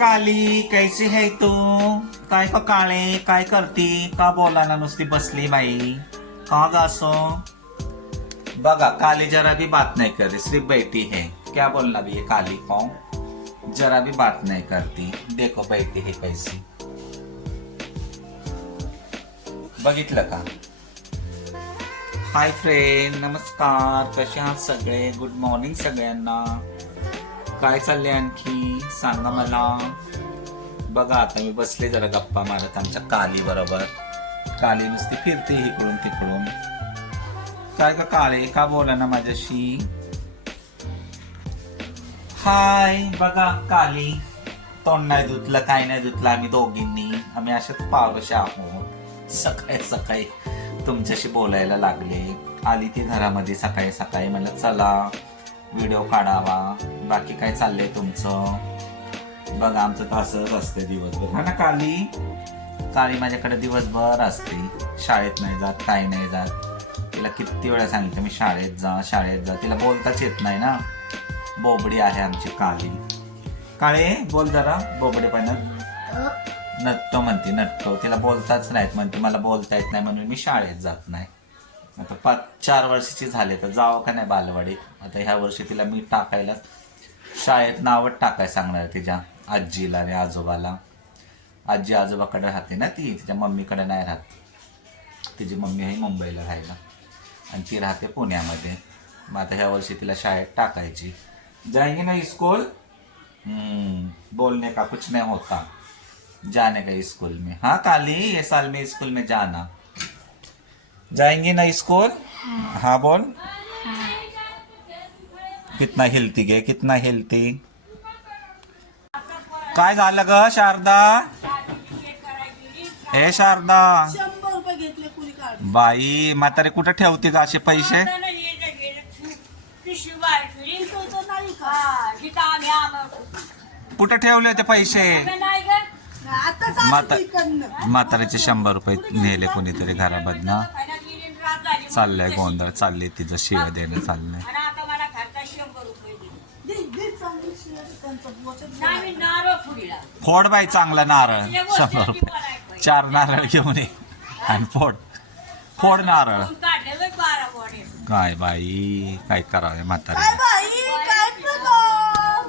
काली कैसी है तू? काय का काळे काय करती? का बोला ना नुसती बसली बाई? का गासो? बघा काली जरा भी बात नहीं कर रही, सिर्फ बैठी है. क्या बोलना भी है काली को? जरा भी बात नहीं करती. देखो बैठी है कैसी. बघितलं का? हाय फ्रेंड, नमस्कार. कसे आहात सगळे? गुड मॉर्निंग सगळ्यांना. काय चाललंय आणखी सांगा मला. बघा आता मी बसले जरा गप्पा मारत आमच्या काली बरोबर. काली नुसती फिरते इकडून तिकडून. काय का काळे का बोला ना माझ्याशी? हाय. बघा काली तोंड नाही धुतलं काय नाही धुतलं आम्ही दोघींनी. आम्ही अशाच पावशी आहोत. सकाळी सकाळी तुमच्याशी बोलायला लागले. आली ती घरामध्ये सकाळी सकाळी. म्हणलं चला व्हिडिओ काढावा. बाकी काय चाललंय तुमचं? बघा आमचं तर असंच असते दिवसभर. हा ना काली? काली माझ्याकडे दिवसभर असते. शाळेत नाही जात काय नाही जात. तिला किती वेळा सांगितलं मी शाळेत जा शाळेत जा. तिला बोलताच येत नाही ना. बोबडी आहे आमची काली. काळे बोल जरा. बोबडेपणात नटतो म्हणते नटतो. तिला बोलताच नाहीत म्हणते मला बोलता येत नाही म्हणून मी शाळेत जात नाही. आता 4 वर्षाची झाले तर जावं का नाही बालवाडीत. आता ह्या वर्षी तिला मी टाकायला शाळेत नावच टाकाय सांगणार तिच्या आजीला रे आजोबाला. आजी आजोबाकडे राहते ना ती. तिच्या मम्मीकडे नाही राहत. तिची मम्मी आहे मुंबईला राहायला आणि ती राहते पुण्यामध्ये. मग आता ह्या वर्षी तिला शाळेत टाकायची. जाएंगे ना स्कूल? बोलने का कुछ नहीं होता. जाने का स्कूल में. हाँ काली ये साल में स्कूल में जाना. जाएंगे ना स्कूल? हाँ बोल. कितना हिलती गे कितना हिलती. काय झालं ग शारदा? हे शारदा 100 रुपये घेतले कुणी काढ. बाई म्हातारे कुठं ठेवते का असे पैसे? कुठं ठेवले होते पैसे? म्हाताऱ्याचे 100 रुपये नेले कोणीतरी घरामधनं. चाललंय गोंधळ. चालले तिचं शिव्या देणं चाललंय. फोड बाई चांगला नारळ 100 रुपये. 4 नारळ घेऊन ये आणि फोड फोड नारळ. काय बाई काय करावे म्हातारे. काय बाई काय प्रकार?